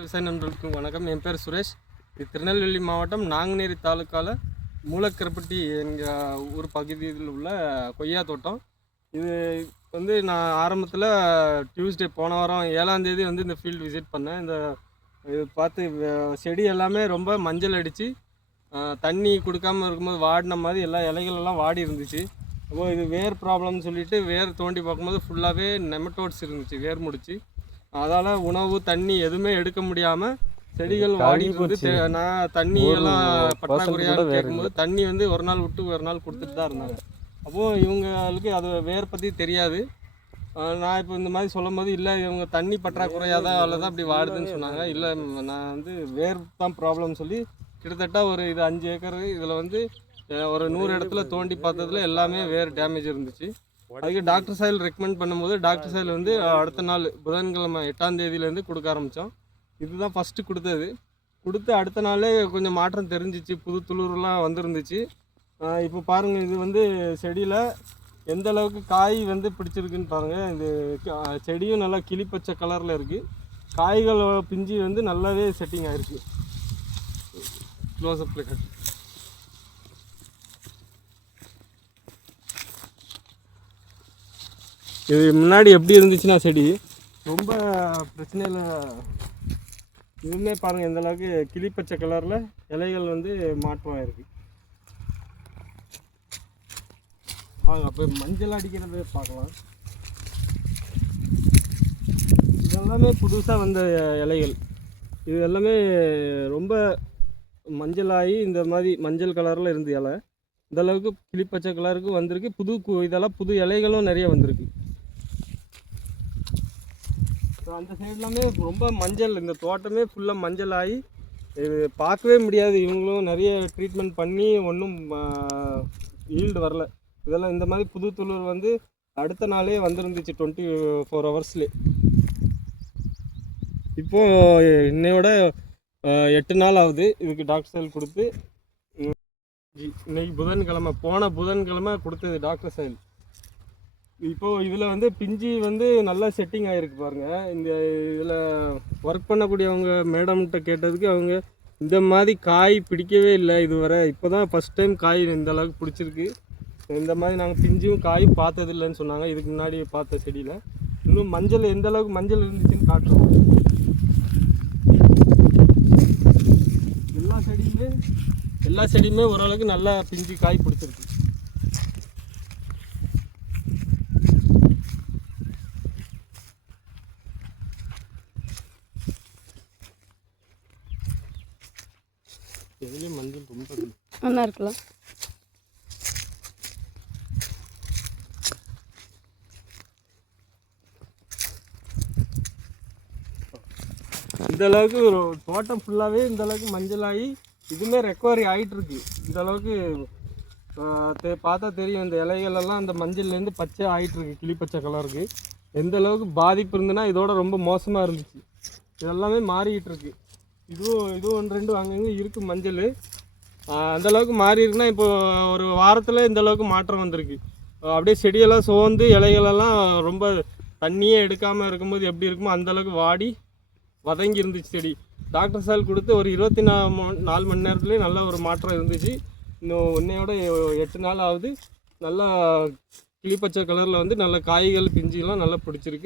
விவசாய நண்பர்களுக்கு வணக்கம். என் பேர் சுரேஷ். இது திருநெல்வேலி மாவட்டம் நாங்குநேரி தாலுக்காவில் மூலக்கரப்பட்டி எங்கள் ஊர் பகுதியில் உள்ள கொய்யா தோட்டம். இது நான் ஆரம்பத்தில் டியூஸ்டே போன வாரம் 7ஆம் தேதி இந்த ஃபீல்டு விசிட் பண்ணேன். இது பார்த்து செடி எல்லாமே ரொம்ப மஞ்சள் அடித்து தண்ணி கொடுக்காமல் இருக்கும்போது வாடின மாதிரி எல்லா இலைகளெல்லாம் வாடி இருந்துச்சு. அப்போது இது வேர் ப்ராப்ளம்னு சொல்லிட்டு வேர் தோண்டி பார்க்கும்போது ஃபுல்லாகவே நெமட்டோட்ஸ் இருந்துச்சு, வேர் முடிச்சு. அதால் உணவு தண்ணி எதுவுமே எடுக்க முடியாமல் செடிகள் வாடி நான் தண்ணி எல்லாம் பற்றாக்குறையாக கேட்கும்போது தண்ணி ஒரு நாள் விட்டு ஒரு நாள் கொடுத்துட்டு தான் இருந்தாங்க. அப்போது இவங்களுக்கு அது வேர் பற்றி தெரியாது. நான் இப்போ இந்த மாதிரி சொல்லும் போது இல்லை இவங்க தண்ணி பற்றாக்குறையாக தான் அப்படி வாடுதுன்னு சொன்னாங்க. இல்லை நான் வேர் தான் ப்ராப்ளம் சொல்லி கிட்டத்தட்ட இது 5 ஏக்கர் இதில் ஒரு 100 இடத்துல தோண்டி பார்த்ததுல எல்லாமே வேர் டேமேஜ் இருந்துச்சு. அதுக்கு டாக்டர் சாயில் ரெக்கமெண்ட் பண்ணும்போது டாக்டர் சாயில் அடுத்த நாள் புதன்கிழமை 8ஆம் தேதியிலேருந்து கொடுக்க ஆரம்பித்தோம். இதுதான் ஃபஸ்ட்டு கொடுத்து அடுத்த நாளே கொஞ்சம் மாற்றம் தெரிஞ்சிச்சு, புது துளிர்லாம் வந்துருந்துச்சு. இப்போ பாருங்கள், இது செடியில் எந்த அளவுக்கு காய் பிடிச்சிருக்குன்னு பாருங்கள். இது செடியும் நல்லா கிளிப்பச்சை கலரில் இருக்குது. காய்கள் பிஞ்சு நல்லாவே செட்டிங் ஆகிருக்கு. க்ளோஸ்அப்பில் கட் இது முன்னாடி எப்படி இருந்துச்சுன்னா செடி ரொம்ப பிரச்சனையில் இதுவுமே பாருங்கள் எந்த அளவுக்கு கிளிப்பச்சை கலரில் இலைகள் மாற்றமாக இருக்குது. வாங்க அப்போ மஞ்சள் அடிக்கிறத பார்க்கலாம். இதெல்லாமே புதுசாக வந்த இலைகள். இது எல்லாமே ரொம்ப மஞ்சளாகி இந்த மாதிரி மஞ்சள் கலரில் இருந்து இலை இந்த அளவுக்கு கிளிப்பச்சை கலருக்கு வந்திருக்கு. இதெல்லாம் புது இலைகளும் நிறைய வந்திருக்கு. அந்த சைட்லாமே ரொம்ப மஞ்சள், இந்த தோட்டமே ஃபுல்லாக மஞ்சள் ஆகி இது பார்க்கவே முடியாது. இவங்களும் நிறைய ட்ரீட்மெண்ட் பண்ணி ஒன்றும் ஈல்டு வரல. இதெல்லாம் இந்த மாதிரி புது துளிர் அடுத்த நாளே வந்துருந்துச்சு 24 ஹவர்ஸ்லேயே. இப்போது இன்னையோட 8 நாள் ஆகுது இதுக்கு டாக்டர் சாயில் கொடுத்து. இன்னைக்கு புதன்கிழமை, போன புதன்கிழமை கொடுத்தது டாக்டர் சாயில். இப்போது இதில் பிஞ்சு நல்லா செட்டிங் ஆகிருக்கு பாருங்கள். இந்த இதில் ஒர்க் பண்ணக்கூடியவங்க மேடம்கிட்ட கேட்டதுக்கு அவங்க இந்த மாதிரி காய் பிடிக்கவே இல்லை இதுவரை. இப்போ தான் ஃபஸ்ட் டைம் காய் இந்த அளவுக்கு பிடிச்சிருக்கு. இந்த மாதிரி நாங்கள் பிஞ்சும் காயும் பார்த்ததில்லைன்னு சொன்னாங்க. இதுக்கு முன்னாடி பார்த்த செடியில் இன்னும் மஞ்சள் எந்த அளவுக்கு மஞ்சள் இருந்துச்சுன்னு காட்டுறோம். எல்லா செடியுமே ஓரளவுக்கு நல்லா பிஞ்சு காய் பிடிச்சிருக்கு. எதுலேயும் மஞ்சள் ரொம்ப நல்லா இருக்கலாம். இந்த அளவுக்கு ஒரு தோட்டம் ஃபுல்லாகவே இந்த அளவுக்கு மஞ்சளாகி இதுவுமே ரெக்கவரி ஆகிட்டுருக்கு. இந்த அளவுக்கு பார்த்தா தெரியும். இந்த இலைகளெல்லாம் அந்த மஞ்சள்லேருந்து பச்சை ஆகிட்டுருக்கு, கிளிப்பச்சை கலருக்கு. எந்த அளவுக்கு பாதிப்பு இருந்துன்னா இதோட ரொம்ப மோசமாக இருந்துச்சு. இதெல்லாமே மாறிக்கிட்டு இருக்கு. இதுவும் 1-2 அங்கங்கே இருக்குது மஞ்சள். அந்தளவுக்கு மாறி இருக்குன்னா இப்போ ஒரு வாரத்தில் இந்த அளவுக்கு மாற்றம் வந்திருக்கு. அப்படியே செடியெல்லாம் சோர்ந்து இலைகளெல்லாம் ரொம்ப தண்ணியே எடுக்காமல் இருக்கும்போது எப்படி இருக்குமோ அந்தளவுக்கு வாடி வதங்கி இருந்துச்சு செடி. டாக்டர் சாயில் கொடுத்து ஒரு 24 மணி நேரத்துலேயே நல்ல ஒரு மாற்றம் இருந்துச்சு. இன்னும் இன்னையோட 8 நாள் ஆகுது. நல்லா கிளிப்பச்சை கலரில் நல்ல காய்கள் பிஞ்சுலாம் நல்லா பிடிச்சிருக்கு.